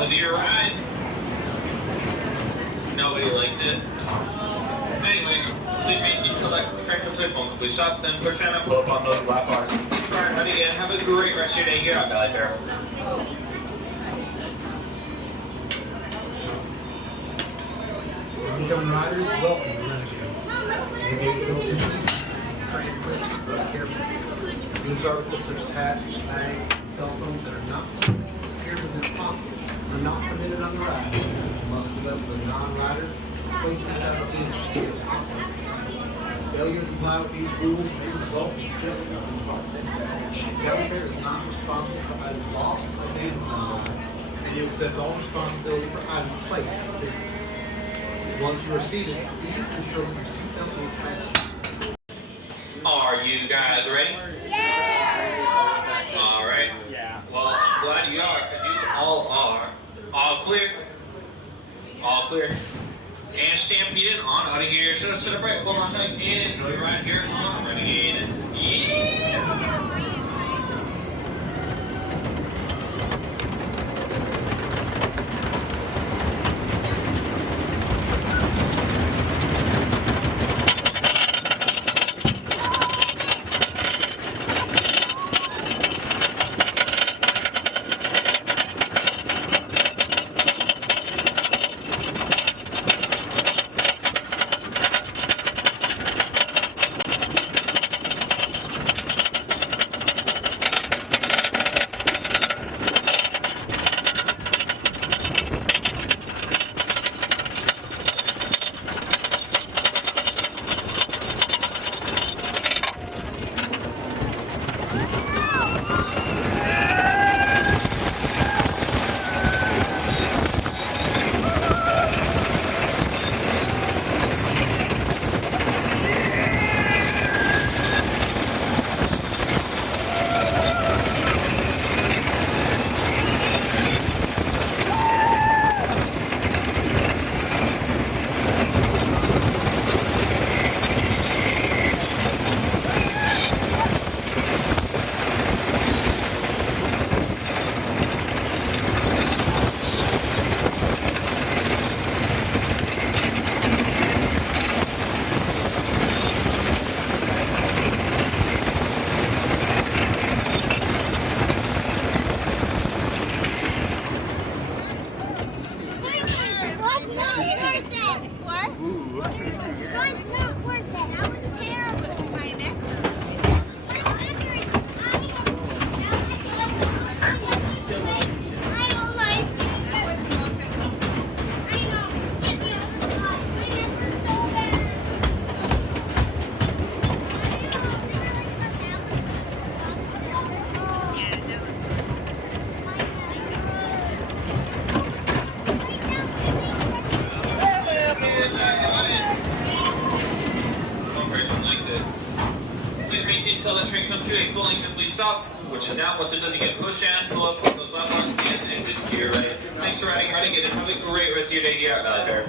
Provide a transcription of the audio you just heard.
was your ride. Nobody liked it. Anyways, please make sure to collect the train from the phone. Please stop, then push down and pull up on those black bars. Alright, buddy, and have a great rest of your day here at Valleyfair. Incoming riders, welcome to Renegade. Renegade is open. Train quick, but careful. Loose articles such as hats, bags, and cell phones that are not secured within the pocket are not permitted on the ride. Must be left with a non-rider. Place this out of the engine. Failure to comply with these rules may result in judgment from the party. Valleyfair is not responsible for items lost or damaged on the ride, and you accept all responsibility for items placed in the business. Once you are seated, please ensure that your seatbelt is fastened. Are you guys ready? Yeah! Alright. Yeah. Well, I'm glad you are. You all are. All clear? All clear. And stampeded on out of here. So sit up right, hold on tight, and enjoy your ride here on Renegade. Yeah! Please maintain until the train comes to a full and complete stop, which is now. Once it does, you get push down, pull up on those left ones, and exit to your right. Thanks for riding Renegade, and have a great rest of your day here at Valleyfair.